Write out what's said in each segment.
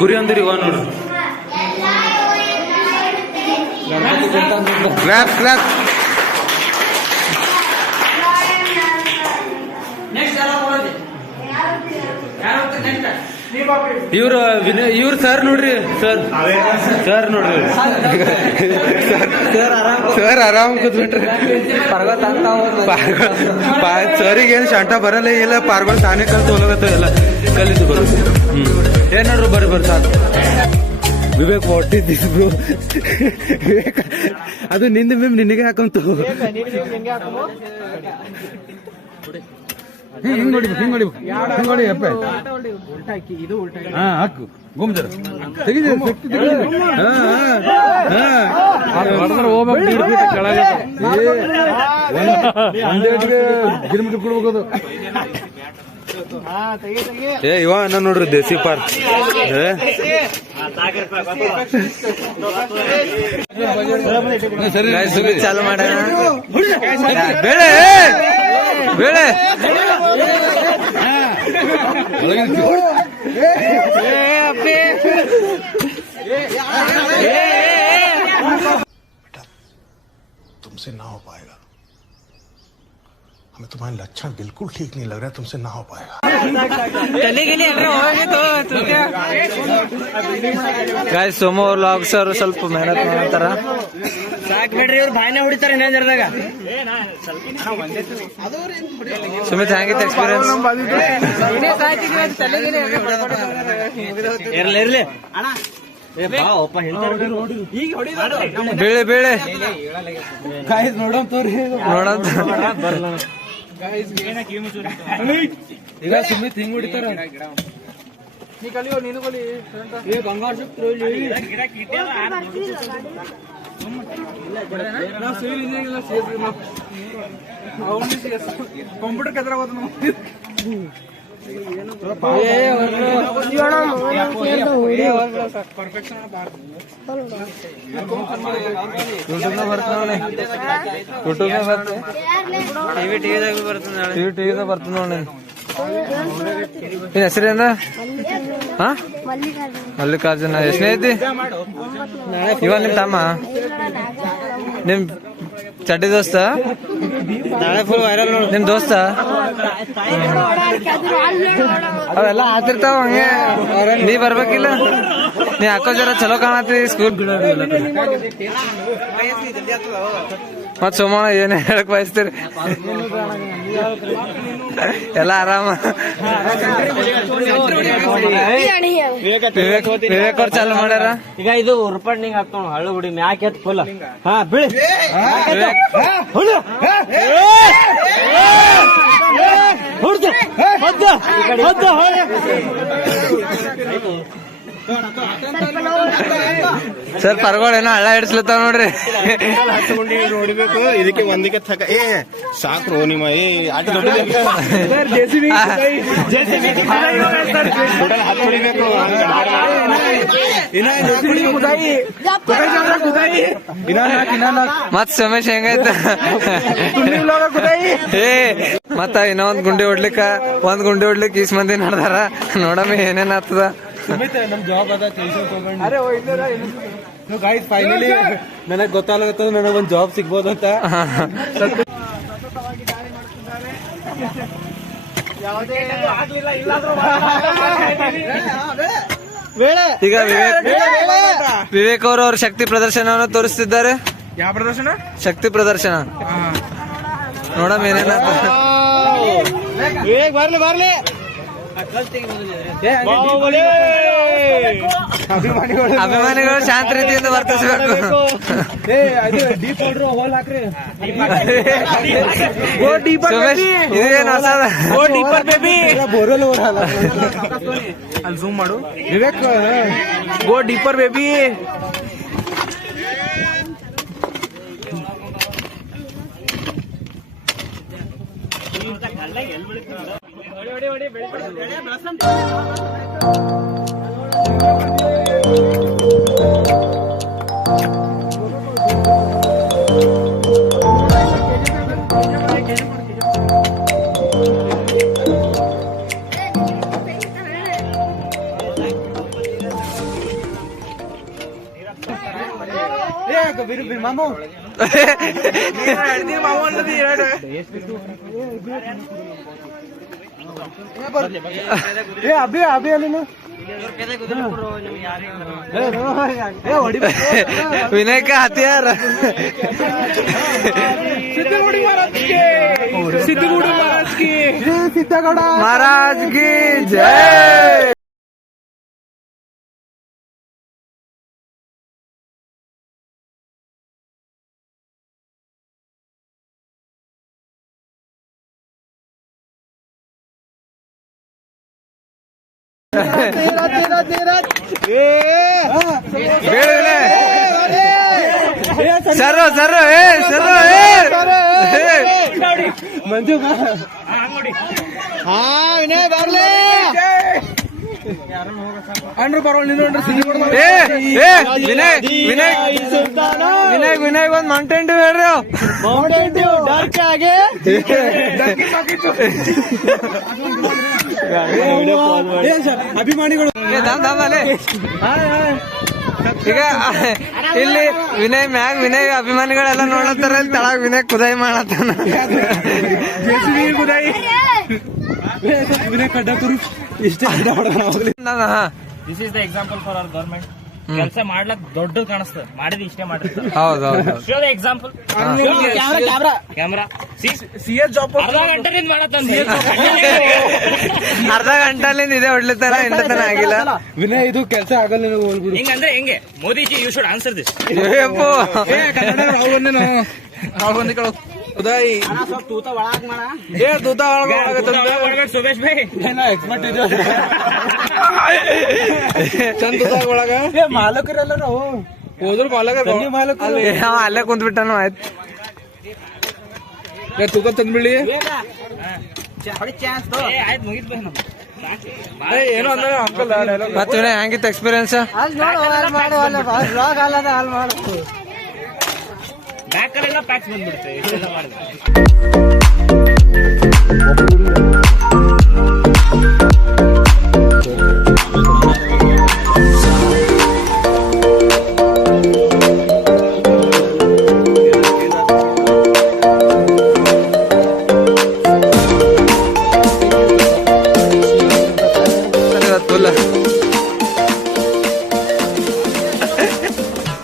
ಕುರಿ ಅಂದಿರಿ ಇವ ನೋಡ್ರಿ. Clap clap. ಇವ್ರು ಸರ್ ನೋಡ್ರಿ, ಸರ್ ನೋಡ್ರಿ, ಸರ್ ಆರಾಮ್ ಕೂತ್ಬಿಟ್ರಿ. ಸರಿಗೆ ಏನು ಶಾಂಟ ಬರಲ್ಲ ಇಲ್ಲ, ಪಾರ್ಗಳು ತಾನೇ ಕಲ್ತು ಹೋಗತ್ತ ಎಲ್ಲ ಕಲಿತು ಬರುತ್ತೆ. ಏನ್ ನೋಡ್ರಿ, ಬರ್ರಿ ಸಾಕು. Vivek what is this bro? Vivek ಅದು ನಿಂದ ಮೇಮ್ ನಿನಗೆ ಹಾಕಂತು. ಹಿಂಗ್ ನೋಡಿ ಅಪ್ಪ. ಹಾಕು ಗುಮ್ಜರ ತೆಗಿದ ಕಿಲೋಮೀಟರ್ ಕೊಡ್ಬೇಕು. ಇವ ಅನ್ನ ನೋಡ್ರಿ ದೇಸಿ ಪಾರ್ಕ್. ಚಾಲು ಮಾಡ ಬೇಳೆ ಬೇಳೆ तुमसे ना हो पाएगा, हमें तुम्हारे लक्षण बिल्कुल ठीक नहीं लग रहा है, तुमसे ना हो पाएगा. ಗಾಯ್ಸ್ ಸೋಮೋ ವ್ಲಾಗ್ಸ್ ಅವರು ಸ್ವಲ್ಪ ಮೆಹನತ್ ಮಾಡ್ತಾರ. ಸಾಕ್ಬಿಡ್ರಿ, ಇವ್ರು ಬಾಯ್ನ ಹೊಡಿತಾರೆ ಇನ್ನೊಂದರದಾಗ. ಸುಮಿತ್ ಹೆಂಗಿತ್ತು ಎಕ್ಸ್ಪೀರಿಯನ್ಸ್? ಇರ್ಲಿ ಬೇಳೆ ಬೇಳೆ ನೋಡೋಣ. ಈಗ ಸುಮಿತ್ ಹಿಂಗ್ ಹೊಡಿತಾರ. ಕಂಪ್ಯೂಟರ್ ಕದ್ರ ಟಿವಿದಾಗ ಬರ್ತದ ನೋಡಿ. ಹೆಸರೇನ? ಮಲ್ಲಿಕಾರ್ಜುನ. ಎಷ್ಟನೇ ಐತಿ ಇವ ನಿಮ್ ತಮ್ಮ? ನಿಮ್ ಚಡ್ಡಿ ದೋಸ್ತ? ನಾಳೆ ಫುಲ್ ವೈರಲ್ ನೋಡು. ನಿಮ್ ದೋಸ್ತ? ಅವೆಲ್ಲ ಆತಿರ್ತಾವ ಹಂಗೆ. ನೀ ಬರ್ಬೇಕಿಲ್ಲ? ನೀ ಹಾಕೋ ಜರ ಚಲೋ ಕಾಣತಿ ಸ್ಕೂಲ್. ಮತ್ ಸೋಮಣ್ಣ ಏನ್ ಹೇಳಕ್ ಬಯಸ್ತೀರಿ? ಎಲ್ಲ ಆರಾಮ? ವಿವೇಕ್ ಅವ್ರು ಚಾಲು ಮಾಡ್ಯಾರ. ಈಗ ಇದು ಉರ್ಪಣ್ಣಿಂಗ್ ಹಾಕೊಂಡು ಹಳ್ಳು ಬಿಡಿ ಮ್ಯಾಕ್ ಎತ್ ಫುಲ್. ಹಾ ಬಿಳಿ ಸರ್ ಪರ್ಗಳೇನೋ ಹಳ್ಳ ಹಿಡಿಸ್ಲತ್ತಾವ ನೋಡ್ರಿ. ನೋಡ್ಬೇಕು ಇದಕ್ಕೆ ಒಂದಕ್ಕೆ ಸಾಕ್ರು ನಿಮ್ಮ ಆಟ ಮತ್ ಸಮೇಶ್ ಹೆಂಗೈತ? ಮತ್ತ ಇನ್ನೊಂದ್ ಗುಂಡಿ ಹೊಡ್ಲಿಕ್ಕ ಈಸ್ ಮಂದಿ ನಡ್ದಾರ. ನೋಡಮ್ಮಿ ಏನೇನ್ ಆಗ್ತದ. ನಮ್ ಜಾಬ್ ಅದ ಗಾಯ್ಸ್. ಫೈನಲಿ ನನಗ್ ಗೊತ್ತಾಗತ್ತದ ನನಗೊಂದ್ ಜಾಬ್ ಸಿಗ್ಬೋದು ಅಂತ. ಈಗ ವಿವೇಕ್ ಅವರು ಅವ್ರ ಶಕ್ತಿ ಪ್ರದರ್ಶನವನ್ನು ತೋರಿಸ್ತಿದ್ದಾರೆ. ಯಾವ ಪ್ರದರ್ಶನ? ಶಕ್ತಿ ಪ್ರದರ್ಶನ. ನೋಡಮ್ಮ ಏನೇನಾಗ್ತದೆ. ಬರ್ಲಿ ಅಭಿಮಾನಿಗಳು ಶಾಂತ ರೀತಿಯಿಂದ ವರ್ತಿಸಬೇಕು. ಇದೇನು ಹೊಸದ? ಅಲ್ಲಿ ಝೂಮ್ ಮಾಡು ವಿವೇಕ್. ಗೋ ಡೀಪರ್ ಬೇಬಿ. ಮಾಮು ಮಾವು ಅನ್ನೋದು ಎರಡು ಅಭಿ ಅಭಿ ಅಲ್ಲಿ विनय का हथियार सिद्धगुड़ी महाराज की सिद्धगौड़ महाराज की जय। सर्व सर्व सर्व मंजू विनय बार्ले अंड्र परवाल विनय विनय विनय विनय ಒಂದು ಮೌಂಟೇನ್ ಡ್ಯೂ ಹೇಳ್ರಿ ಮೌಂಟೇನ್ ಡ್ಯೂ ಡಾರ್ಕ್ ಆಗಿ ಅಭಿಮಾನಿಗಳು ಈಗ ಇಲ್ಲಿ ವಿನಯ್ ಮ್ಯಾಗ್ ವಿನಯ್ ಅಭಿಮಾನಿಗಳೆಲ್ಲ ನೋಡತ್ತಾರ ಇಲ್ಲಿ ತಳಗ ವಿನಯ್ ಕುದಾಯಿ ಮಾಡತ್ತಾನ ವಿನಯ್ ಕಡ್ಡಾಕರು ಇಷ್ಟೇ this is the example for our government. ಕೆಲಸ ಮಾಡ್ಲಕ್ ದೊಡ್ಡ ಕಾಣಿಸ್ತದೆ, ಮಾಡಿದ್ರೆ ಇಷ್ಟೇ ಮಾಡಿರ್ತಾರೆ. ಹೌದೌದು show the example. Camera CS job ಅರ್ಧ ಗಂಟೆಲಿಂದ ಮಾಡತ್ತಂದ್ರೆ ಅರ್ಧ ಗಂಟೆಲಿಂದ ಇದೆ ಹೊಡ್ಲಿತಾರ ಇಂಟತನ ಆಗಿಲ್ಲ. ವಿನಯ್ ಇದು ಕೆಲಸ ಆಗಲ್ಲ ನಿನಗೆ ಹೋಗ್ಬಿಡು. ಹಿಂಗಂದ್ರೆ ಹೆಂಗೆ? Modiji you should answer this. Kannada Rahul Gandhi ಕಳು ಉದಯ್ ತೂತ ಒಳಗ್ ಮಾಡ ದೂತ ಒಳಗಡೆ ಸುಬೇಶ್ ಭೈ ಎಕ್ಸ್ಪರ್ಟ್ ಇದೆ ಚಂದ ಒಳಗ ಮಾಲಕರೆಲ್ಲ ನಾವು ಹೋದ್ರು ಮಾಲಕರು ಅಲ್ಲೇ ಕುಂತ್ಬಿಟ್ಟಾನು ಆಯ್ತು. ತೂಕ ತಂದ್ಬಿಡಿ ಆಯ್ತು ಮುಗಿದ್ ಬೈ ನಮ್ದು. ಏನು ಅಂದ್ರೆ ಅಂಕಲ್ ಮತ್ತೆ ವಿನಯ್ ಹೆಂಗಿತ್ತು ಎಕ್ಸ್ಪೀರಿಯನ್ಸ್? ಬ್ಯಾಕ್ ಅಲ್ಲೆಲ್ಲ ಪ್ಯಾಕ್ಸ್ ಬಂದ್ಬಿಡುತ್ತೆ ಇಷ್ಟೆಲ್ಲ ಮಾಡಿದ್ರೆ.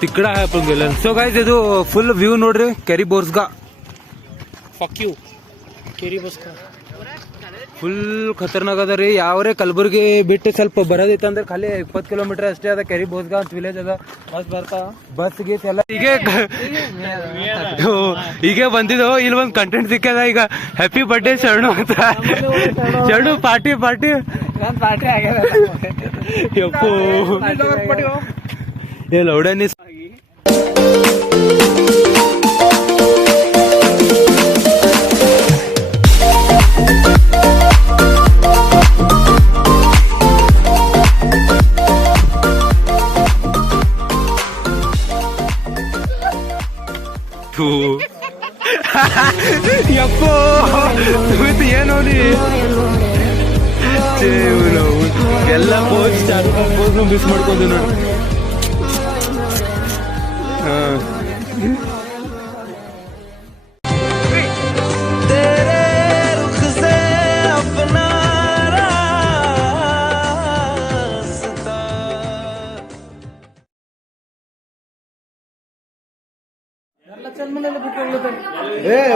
तिकड आहे आपण गेलो. सो गाइस ಇದು ಫುಲ್ ವ್ಯೂ ನೋಡ್ರಿ ಕೆರಿ ಬೋರ್ಸ್ಗಾ. ಫಕ್ ಯು ಕೆರಿ ಬಸ್ಕಾ ಫುಲ್ ಖತರ್ನಾಕ್ ಅದ ರೀ. ಯಾವ್ರೆ ಕಲಬುರ್ಗಿ ಬಿಟ್ಟು ಸ್ವಲ್ಪ ಬರೋದಿತ್ತಂದ್ರೆ ಖಾಲಿ 20 ಕಿಲೋಮೀಟರ್ ಅಷ್ಟೇ ಅದ. ಕೆರಿ ಬೋಸ್ಗಾ ಅಂತ ವಿಲೇಜ್ ಅದ. ಬಸ್ ಬರ್ತಾ ಬಸ್ ಗೀಸ್ ಎಲ್ಲ ಈಗ ಬಂದಿದ್ದೋ. ಇಲ್ಲಿ ಒಂದು ಕಂಟೆಂಟ್ ಸಿಕ್ಕದ ಈಗ. ಹ್ಯಾಪಿ ಬರ್ಡೇ ಶರಣು ಅಂತ. ಶರಣು ಪಾರ್ಟಿ ಪಾರ್ಟಿ ಆಗ್ಯದ ಯಪ್ಪೋ ಏ ಲೌಡನಿ ಯಪ್ಪೋ ಏನು ಎಲ್ಲ ಪೋಸ್ಟ್ ಮಿಸ್ ಮಾಡ್ಕೊಂಡು ನೋಡಿ.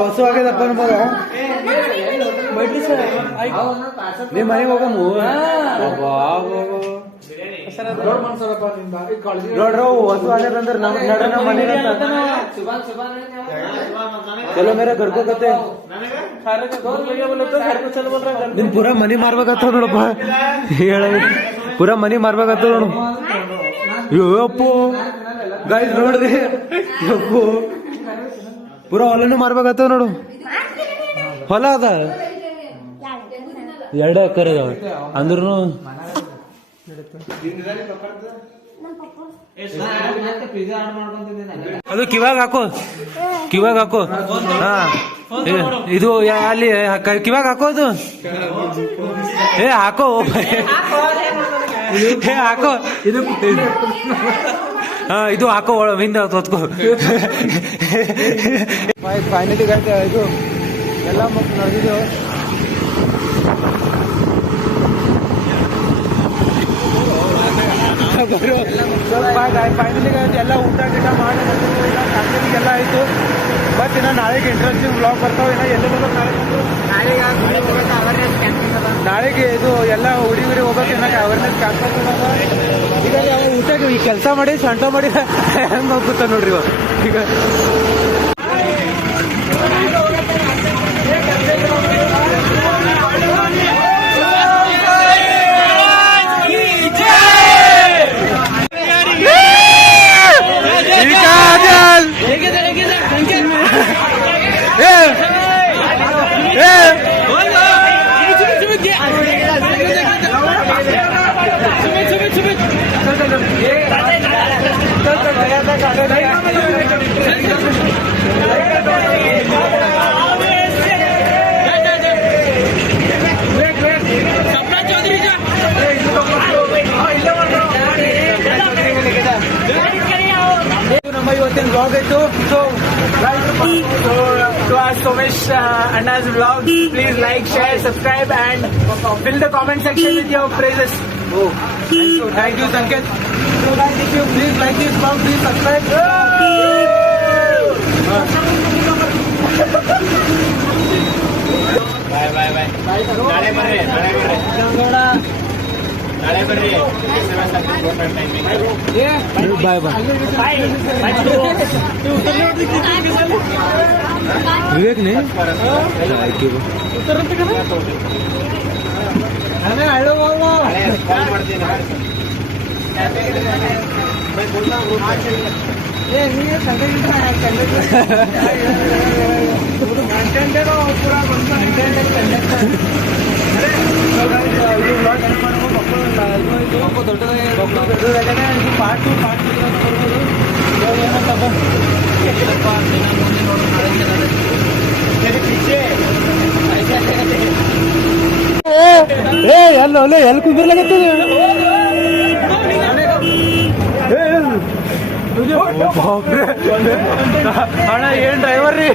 ಹೊಸ ಆಗ್ಯದಪ್ಪ ನಮಗ. ನಿಮ್ಮ ಮನೆಗೆ ಹೋಗಮ್ಮು ನೋಡ್ರ ಹೊಸ ಆಗ್ಯದಂದ್ರೆ ನಮ್ಮ ಮನೆ ಚಲೋ ಮೇರೆ ಕರ್ಕೋಕತ್ತೆ. ನಿನ್ ಪೂರಾ ಮನಿ ಮಾರ್ಬೇಕಾಗ್ತದ ನೋಡಪ್ಪ. ಹೇಳ ಪೂರಾ ಮನಿ ಮಾರ್ಬೇಕಾಗ್ತದ ನೋಡು. ಅಪ್ಪೋ ಗೈಸ್ ನೋಡ್ರಿ ಯಪ್ಪೋ ಪೂರಾ ಹೊಲನು ಮಾರ್ಬೇಕಾಗ್ತದ ನೋಡು. ಹೊಲ ಅದ 2 ಎಕರೆ ಅದಾವ ಅಂದ್ರೂ ಅದು ಕಿವಾಗ ಹಾಕೋ ಕಿವಾಗ ಹಾಕೋ. ಹಾ ಇದು ಅಲ್ಲಿ ಕಿವಾಗ ಹಾಕೋದು. ಹಾಕೋ ಹಾಕೋ ಇದು ಇದು ಹಾಕೋ ಹಿಂದೆ ಹೊತ್ಕೋ. ಫೈನಲಿ ಇದು ಎಲ್ಲ ಮಕ್ಕಳು ನಡೆದಿದ್ದು. ಫೈನಲಿ ಎಲ್ಲ ಊಟ ಗೀಟ ಮಾಡಿ ಎಲ್ಲ ಆಯಿತು. ಬಟ್ ಇನ್ನು ನಾಳೆಗೆ ಇಂಟ್ರೆಸ್ಟಿಂಗ್ ಬ್ಲಾಗ್ ಬರ್ತಾವೆ. ಇನ್ನು ಎಲ್ಲಿ ಹೋಗೋದು ನಾಳೆಗೆ ಇದು ಎಲ್ಲ ಹುಡುಗರಿಗೆ ಹೋಗೋಕೆ ಏನಕ್ಕೆ ಅವೇರ್ನೆಸ್ ಕ್ಯಾಂಪಸ್ ಈಗ ಊಟಕ್ಕೆ ಈ ಕೆಲಸ ಮಾಡಿ ಸಂಟ ಮಾಡಿ ಹೆಂಗೆ ಹೋಗ್ಬಿಡ್ತ ನೋಡ್ರಿ ಇವಾಗ. ಈಗ ನಮ್ಮ ಇವತ್ತಿನ ಬ್ಲಾಗ್ ಆಯ್ತು. So to our Somesh Anna's vlog, please like, share, subscribe and fill the comment section with your praises. Thank you, Sanket. So guys, if you please like this vlog, please subscribe. ನಾಳೆ ಬರ್ರಿ ಬಾಯ್ ವಿವೇಕ್ ನೇ part two ಎಲ್ಲ ಎಲ್ಲಿ ಕುಂದಿರ್ಲಾಗತ್ತದ ಅಣ್ಣ ಏನ್ driver ರೀ